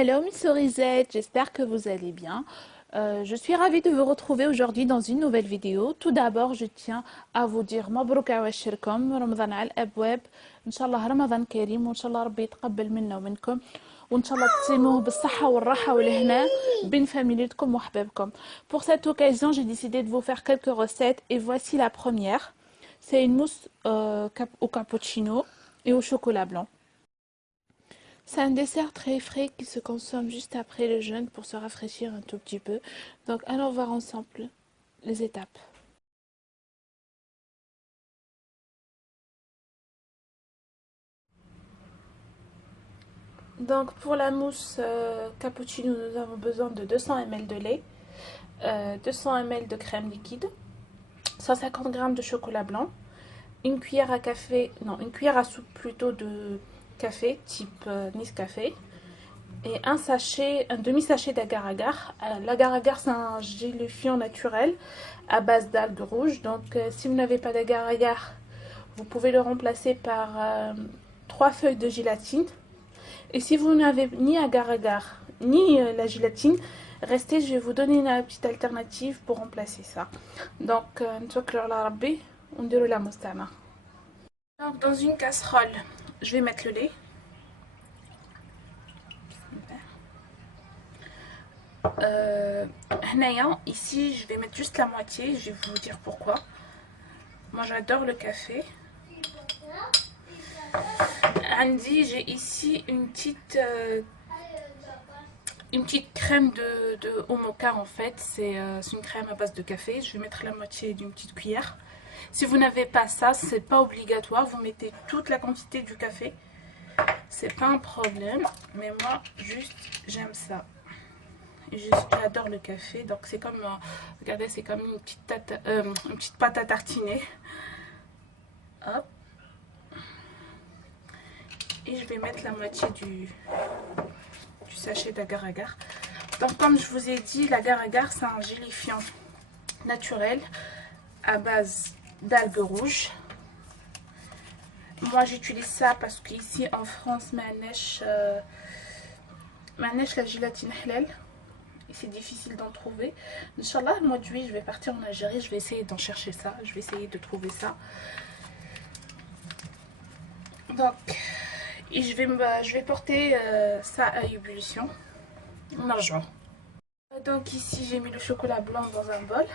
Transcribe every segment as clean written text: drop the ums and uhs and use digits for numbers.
Hello Miss Cerisette, j'espère que vous allez bien. Je suis ravie de vous retrouver aujourd'hui dans une nouvelle vidéo. Tout d'abord, je tiens à vous dire مبروك عواشركم رمضان على الأبواب. إن شاء الله رمضان كريم وإن شاء الله ربي يتقبل منا ومنكم وإن شاء الله تتموه بالصحة والراحة والهنا بين فاميلتكم وحبابكم. Pour cette occasion, j'ai décidé de vous faire quelques recettes et voici la première. C'est une mousse au cappuccino et au chocolat blanc. C'est un dessert très frais qui se consomme juste après le jeûne pour se rafraîchir un tout petit peu. Donc allons voir ensemble les étapes. Donc pour la mousse cappuccino, nous avons besoin de 200 ml de lait, 200 ml de crème liquide, 150 g de chocolat blanc, une cuillère à café, non, une cuillère à soupe plutôt de café type Nescafé, et un demi-sachet d'agar-agar. L'agar-agar, c'est un gélifiant naturel à base d'algues rouges. Donc, si vous n'avez pas d'agar-agar, vous pouvez le remplacer par 3 feuilles de gélatine. Et si vous n'avez ni agar-agar ni la gélatine, restez, je vais vous donner une petite alternative pour remplacer ça. Donc, on dirait la moustache. Donc, dans une casserole, je vais mettre le lait. Ici, je vais mettre juste la moitié. Je vais vous dire pourquoi. Moi, j'adore le café. Andy, j'ai ici une petite crème de Omoka en fait. C'est une crème à base de café. Je vais mettre la moitié d'une petite cuillère. Si vous n'avez pas ça, c'est pas obligatoire. Vous mettez toute la quantité du café. C'est pas un problème. Mais moi, juste, j'aime ça. J'adore le café, donc c'est comme, regardez, c'est comme une petite pâte à tartiner. Hop. Et je vais mettre la moitié du sachet d'agar-agar. Donc comme je vous ai dit, l'agar-agar c'est un gélifiant naturel à base d'algues rouges. Moi j'utilise ça parce qu'ici en France, ma neige la gélatine halal. Et c'est difficile d'en trouver. Inch'Allah, le mois de juillet, je vais partir en Algérie. Je vais essayer d'en chercher ça. Je vais essayer de trouver ça. Donc, et je vais porter ça à ébullition. On argent. Donc ici, j'ai mis le chocolat blanc dans un bol.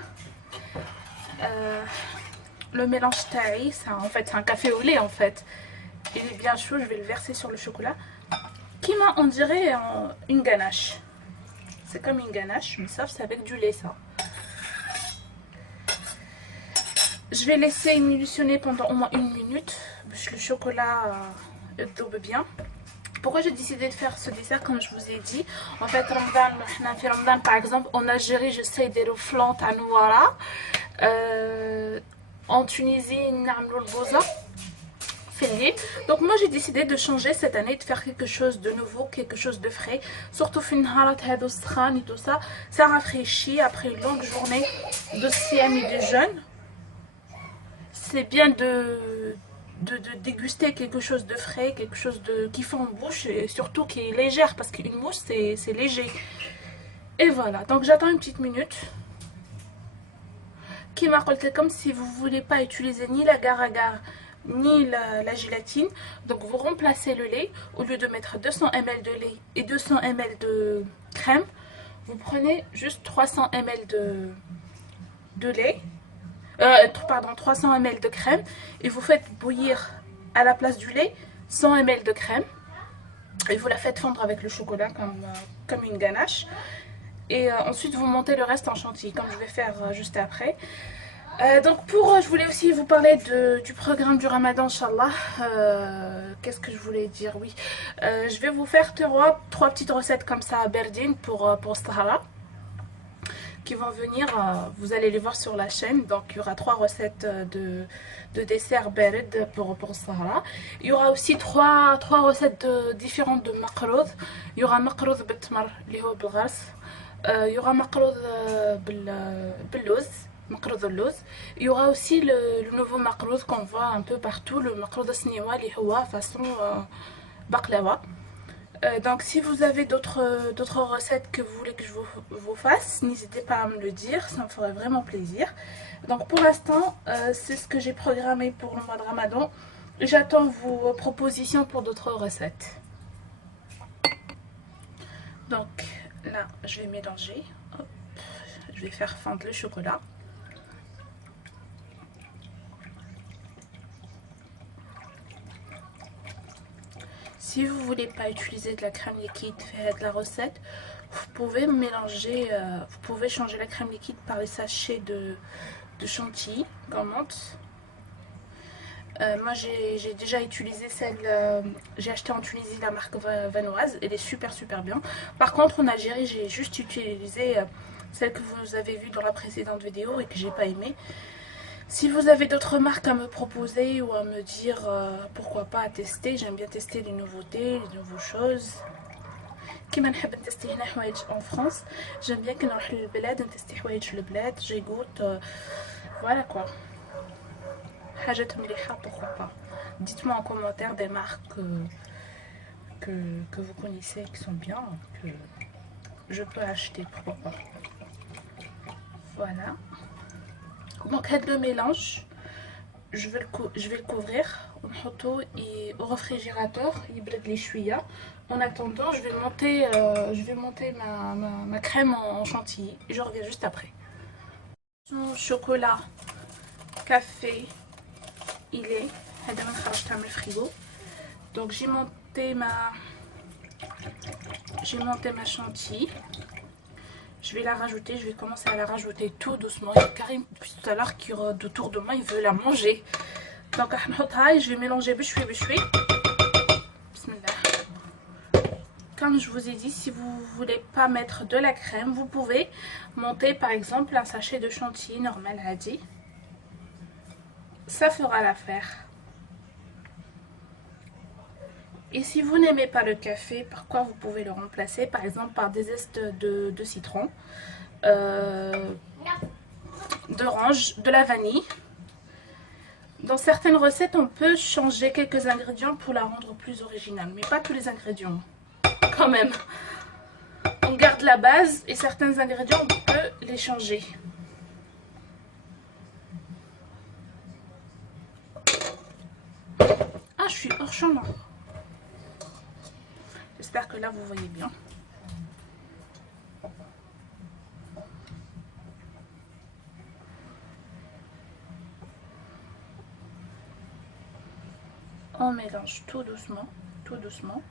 Le mélange taï, en fait, c'est un café au lait en fait. Il est bien chaud. Je vais le verser sur le chocolat. Qui m'a, on dirait, une ganache. C'est comme une ganache, mais ça, c'est avec du lait, ça. Je vais laisser émulsionner pendant au moins 1 minute. Le chocolat doube bien. Pourquoi j'ai décidé de faire ce dessert comme je vous ai dit? En fait, Ramadan, par exemple, en Algérie, je sais des flan à Nouara. En Tunisie, نعملوا البوزة. Donc moi j'ai décidé de changer cette année, de faire quelque chose de nouveau, quelque chose de frais. Surtout et tout ça, ça rafraîchit après une longue journée de sieste et de jeûne. C'est bien de déguster quelque chose de frais, quelque chose qui fait en bouche et surtout qui est légère parce qu'une mousse c'est léger. Et voilà, donc j'attends une petite minute. Qui m'a comme si vous ne voulez pas utiliser ni l'agar-agar ni la gélatine, donc vous remplacez le lait. Au lieu de mettre 200 ml de lait et 200 ml de crème, vous prenez juste 300 ml de lait, pardon, 300 ml de crème, et vous faites bouillir à la place du lait 100 ml de crème, et vous la faites fondre avec le chocolat comme une ganache. Et ensuite vous montez le reste en chantilly comme je vais faire juste après. Donc je voulais aussi vous parler du programme du Ramadan, Inch'Allah. Qu'est-ce que je voulais dire? Oui, je vais vous faire trois petites recettes comme ça à Berdine pour Sahara qui vont venir, vous allez les voir sur la chaîne. Donc il y aura 3 recettes de dessert Bered pour Sahara. Il y aura aussi trois recettes différentes de makroud. Il y aura makroud bitmar, li هو بالغرس. Il y aura makroud باللوز. Il y aura aussi le nouveau makroud qu'on voit un peu partout, le makroud sniwa li هو façon baklawa. Donc si vous avez d'autres recettes que vous voulez que je vous fasse, n'hésitez pas à me le dire, ça me ferait vraiment plaisir. Donc pour l'instant, c'est ce que j'ai programmé pour le mois de Ramadan. J'attends vos propositions pour d'autres recettes. Donc là, je vais mélanger. Hop. Je vais faire fondre le chocolat. Si vous voulez pas utiliser de la crème liquide faite de la recette, vous pouvez mélanger, vous pouvez changer la crème liquide par les sachets de chantilly qu'on monte. Moi j'ai déjà utilisé celle, j'ai acheté en Tunisie la marque vanoise, elle est super bien. Par contre en Algérie j'ai juste utilisé celle que vous avez vue dans la précédente vidéo et que j'ai pas aimée. Si vous avez d'autres marques à me proposer ou à me dire pourquoi pas à tester, j'aime bien tester les nouveautés, les nouvelles choses. كيما نحب نتستي هنا حوايج en France, j'aime bien que نروح للبلاد نتستي حوايج البلاد, j'écoute, voilà quoi. حاجات مليحة, pourquoi pas. Dites-moi en commentaire des marques que vous connaissez qui sont bien, que je peux acheter, pourquoi pas. Voilà. Donc le mélange, je vais le couvrir au réfrigérateur, يبرد لي شوية. En attendant, je vais monter ma crème en chantilly et je reviens juste après. Chocolat, café, il est هذا من خرجتها من الفريغو. Donc j'ai monté ma chantilly. Je vais la rajouter, je vais commencer à la rajouter tout doucement. Il y a Karim depuis tout à l'heure qui rôde autour de moi, il veut la manger. Donc je vais mélanger بشوي. Bismillah. Comme je vous ai dit, si vous ne voulez pas mettre de la crème, vous pouvez monter par exemple un sachet de chantilly normal hadi. Ça fera l'affaire. Et si vous n'aimez pas le café, par quoi vous pouvez le remplacer? Par exemple par des zestes de citron, d'orange, de la vanille. Dans certaines recettes, on peut changer quelques ingrédients pour la rendre plus originale, mais pas tous les ingrédients. Quand même. On garde la base et certains ingrédients, on peut les changer. Ah, je suis hors champ là. J'espère que là, vous voyez bien. On mélange tout doucement, tout doucement.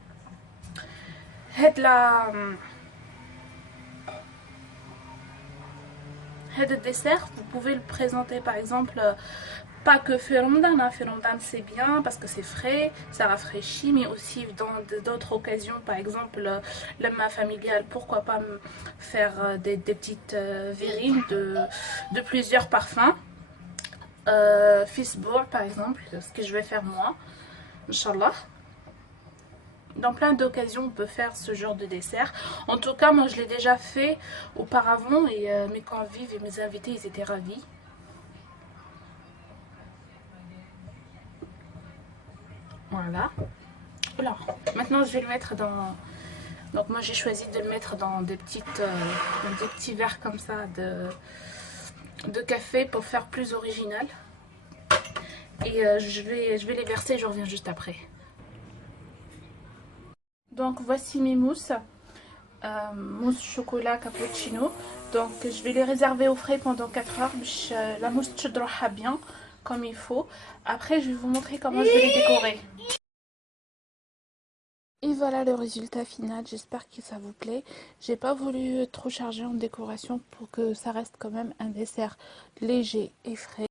Le dessert, vous pouvez le présenter par exemple, pas que في رمضان, في رمضان c'est bien parce que c'est frais, ça rafraîchit, mais aussi dans d'autres occasions, par exemple l'emma familiale, pourquoi pas faire des petites verrines de plusieurs parfums. Fisbourg par exemple, ce que je vais faire moi, Inch'Allah. Dans plein d'occasions, on peut faire ce genre de dessert. En tout cas, moi je l'ai déjà fait auparavant et mes convives et mes invités, ils étaient ravis. Voilà. Alors, maintenant je vais le mettre dans... Donc moi j'ai choisi de le mettre dans des petits verres comme ça de café pour faire plus original. Et je vais les verser, je reviens juste après. Donc voici mes mousses, mousse chocolat cappuccino. Donc je vais les réserver au frais pendant 4 heures. La mousse tchadroha bien comme il faut. Après je vais vous montrer comment je vais les décorer. Et voilà le résultat final, j'espère que ça vous plaît. J'ai pas voulu trop charger en décoration pour que ça reste quand même un dessert léger et frais.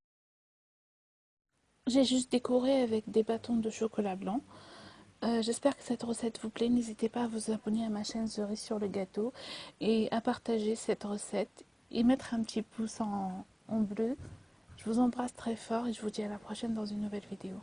J'ai juste décoré avec des bâtons de chocolat blanc. J'espère que cette recette vous plaît. N'hésitez pas à vous abonner à ma chaîne Cerise sur le gâteau et à partager cette recette et mettre un petit pouce en bleu. Je vous embrasse très fort et je vous dis à la prochaine dans une nouvelle vidéo.